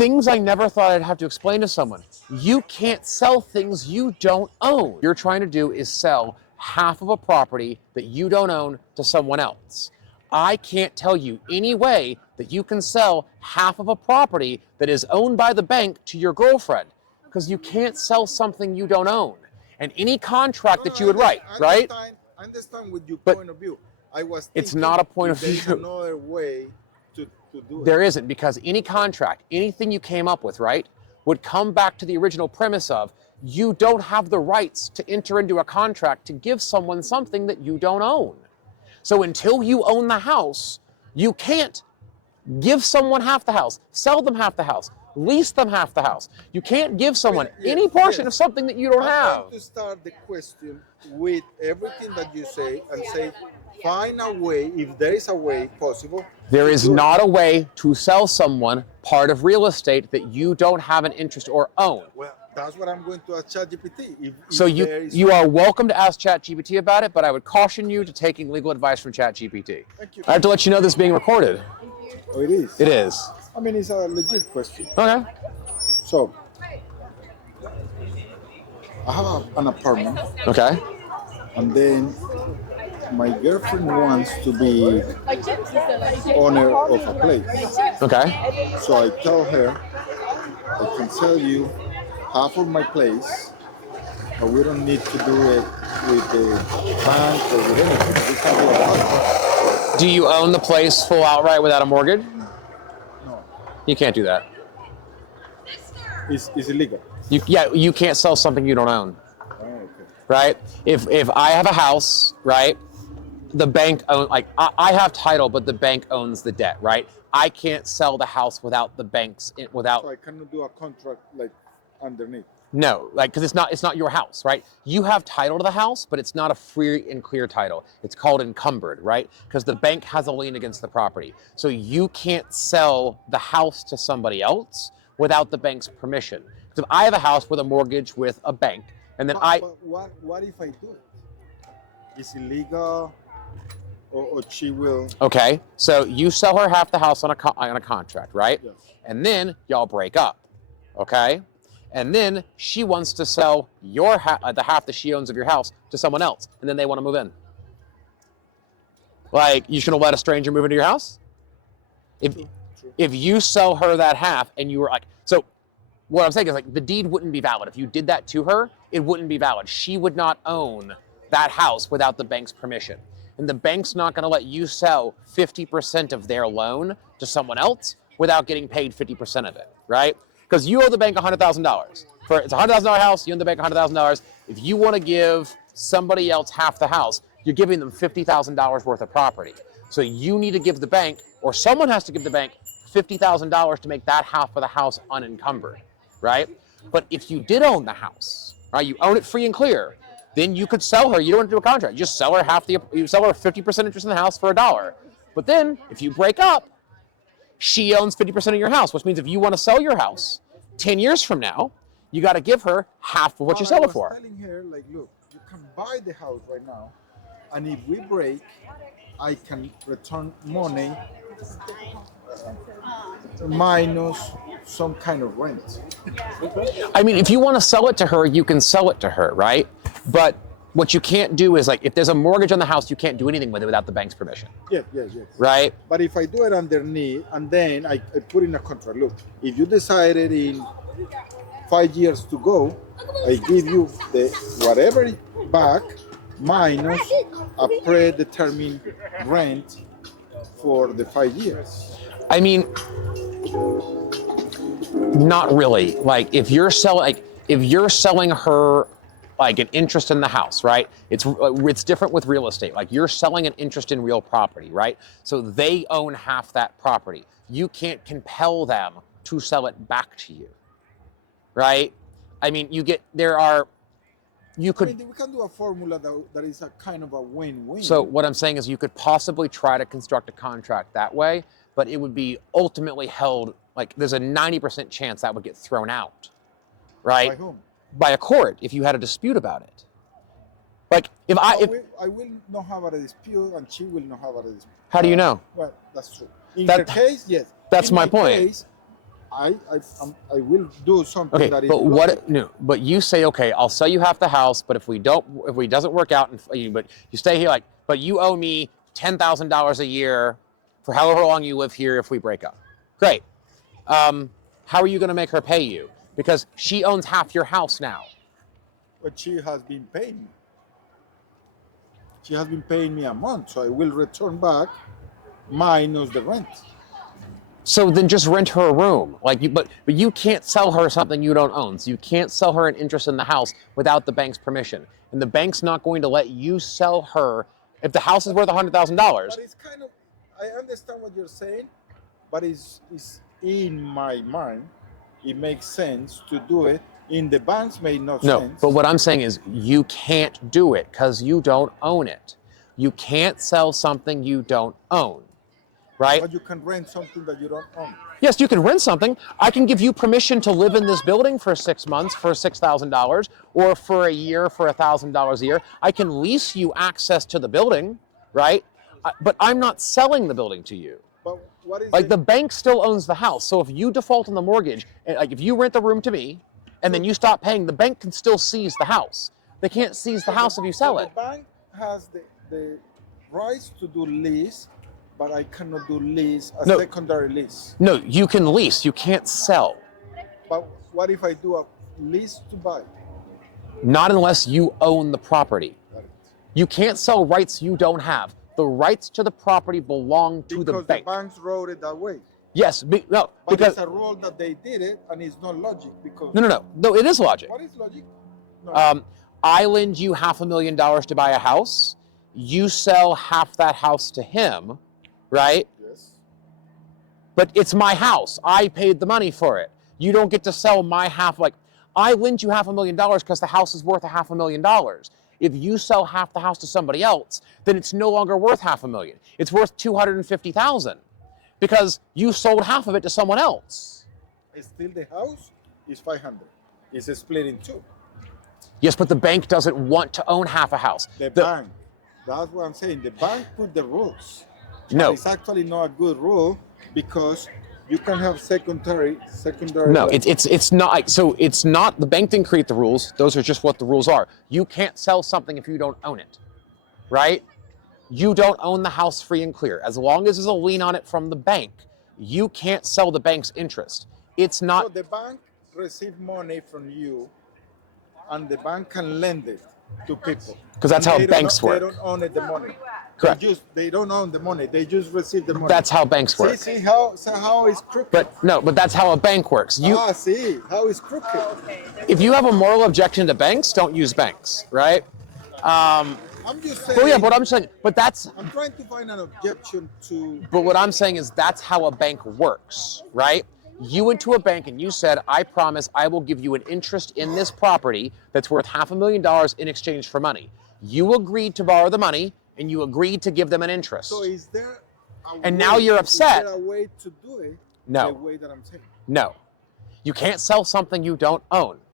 things I never thought I'd have to explain to someone. You can't sell things you don't own. What you're trying to do is sell half of a property that you don't own to someone else. I can't tell you any way that you can sell half of a property that is owned by the bank to your girlfriend, because you can't sell something you don't own. And any contract that you would write, right? I understand with your But point of view. I was thinking it's not a point of view. There's another way to do it. There isn't, because any contract, anything you came up with, right, would come back to the original premise of you don't have the rights to enter into a contract to give someone something that you don't own. So until you own the house, you can't give someone half the house, sell them half the house, lease them half the house. You can't give someone any portion of something that you don't have. I want to start the question with everything that you say and say, find a way, if there is a way possible. There is not a way to sell someone part of real estate that you don't have an interest or own. Well, that's what I'm going to ask ChatGPT. So you are welcome to ask ChatGPT about it, but I would caution you to taking legal advice from ChatGPT. Thank you. I have to let you know this is being recorded. Oh, it is? It is. I mean, it's a legit question. Okay. So, I have an apartment. Okay. And then my girlfriend wants to be owner of a place. Okay. So I tell her, I can sell you half of my place, but we don't need to do it with the bank or with anything. We can do it outright. Do you own the place full outright without a mortgage? No, You can't do that. it's illegal. You can't sell something you don't own. Oh, okay. Right? If I have a house, right, the bank I have title, but the bank owns the debt, right? I can't sell the house without the bank's without. So I cannot do a contract like underneath. No, because it's not your house, right? You have title to the house, but it's not a free and clear title. It's called encumbered, right? Because the bank has a lien against the property. So you can't sell the house to somebody else without the bank's permission. So if I have a house with a mortgage with a bank, and then But what if I do it? It's illegal, or she will. Okay, so you sell her half the house on a contract, right? Yes. And then y'all break up, okay? And then she wants to sell your the half that she owns of your house to someone else, and then they want to move in. Like, you shouldn't let a stranger move into your house? If you sell her that half and you were like, so what I'm saying is, like, the deed wouldn't be valid. If you did that to her, it wouldn't be valid. She would not own that house without the bank's permission. And the bank's not going to let you sell 50% of their loan to someone else without getting paid 50% of it, right? Because you owe the bank $100,000. It's a $100,000 house, you owe the bank $100,000. If you want to give somebody else half the house, you're giving them $50,000 worth of property. So you need to give the bank, or someone has to give the bank $50,000 to make that half of the house unencumbered, right? But if you did own the house, right, you own it free and clear, then you could sell her. You don't have to do a contract. You just sell her you sell her 50% interest in the house for $1. But then if you break up, she owns 50% of your house, which means if you want to sell your house 10 years from now, you got to give her half of what you sell it for. I was telling her, like, look, you can buy the house right now, and if we break, I can return money minus some kind of rent. I mean, if you want to sell it to her, you can sell it to her, right? But what you can't do is, like, if there's a mortgage on the house, you can't do anything with it without the bank's permission. Yes. Right? But if I do it underneath, and then I put in a contract, look, if you decided in 5 years to go, I give you the whatever back minus a predetermined rent for the 5 years. I mean, not really. Like, if you're selling her like an interest in the house, right? It's different with real estate. Like, you're selling an interest in real property, right? So they own half that property. You can't compel them to sell it back to you, right? I mean, we can do a formula that is a kind of a win-win. So what I'm saying is, you could possibly try to construct a contract that way, but it would be ultimately held, like, there's a 90% chance that would get thrown out, right? By whom? By a court, if you had a dispute about it. Like, I will not have a dispute, and she will not have a dispute. How do you know? Well, that's true. In her case, yes. That's in my point. Case, I will do something Okay, that is but logic. but you say, okay, I'll sell you half the house, but if it doesn't work out, but you stay here, like, but you owe me $10,000 a year for however long you live here if we break up. Great. How are you going to make her pay you? Because she owns half your house now. But she has been paying me. She has been paying me a month, so I will return back minus the rent. So then just rent her a room. But you can't sell her something you don't own. So you can't sell her an interest in the house without the bank's permission. And the bank's not going to let you sell her if the house is worth $100,000. But it's kind of, I understand what you're saying, but it's in my mind, it makes sense to do it. In the banks, made no sense. No, but what I'm saying is you can't do it because you don't own it. You can't sell something you don't own, right? But you can rent something that you don't own. Yes, you can rent something. I can give you permission to live in this building for 6 months for $6,000 or for a year for $1,000 a year. I can lease you access to the building, right? But I'm not selling the building to you. But what is Like the bank still owns the house. So if you default on the mortgage, and like if you rent the room to me and then you stop paying, the bank can still seize the house. They can't seize the house if you sell it. The bank has the rights to do lease, but I cannot do lease, secondary lease. No, you can lease, you can't sell. But what if I do a lease to buy? Not unless you own the property. You can't sell rights you don't have. The rights to the property belong to the bank. Because the banks wrote it that way. Yes, But because it's a rule that they did it, and it's not logic. Because no, it is logic. What is logic? No. I lend you $500,000 to buy a house. You sell half that house to him, right? Yes. But it's my house. I paid the money for it. You don't get to sell my half. Like I lend you $500,000 because the house is worth $500,000. If you sell half the house to somebody else, then it's no longer worth $500,000. It's worth $250,000 because you sold half of it to someone else. Still, the house is 500. It's split in two. Yes, but the bank doesn't want to own half a house. The bank. That's what I'm saying. The bank put the rules. No. But it's actually not a good rule because you can have secondary. No, it's not. So it's not. The bank didn't create the rules. Those are just what the rules are. You can't sell something if you don't own it, right? You don't own the house free and clear. As long as there's a lien on it from the bank, you can't sell the bank's interest. It's not. So the bank receives money from you, and the bank can lend it to people. Because that's how banks work. They don't own the money. Correct. They don't own the money. They just receive the money. That's how banks work. See how it's crooked. But that's how a bank works. See how it's crooked. If you have a moral objection to banks, don't use banks, right? I'm just saying. Well, yeah, but I'm saying, but that's. I'm trying to find an objection to. But what I'm saying is that's how a bank works, right? You went to a bank and you said, I promise I will give you an interest in this property that's worth $500,000 in exchange for money. You agreed to borrow the money and you agreed to give them an interest. So is there and now you're upset. Is there a way to do it No. the way that I'm saying? No. You can't sell something you don't own.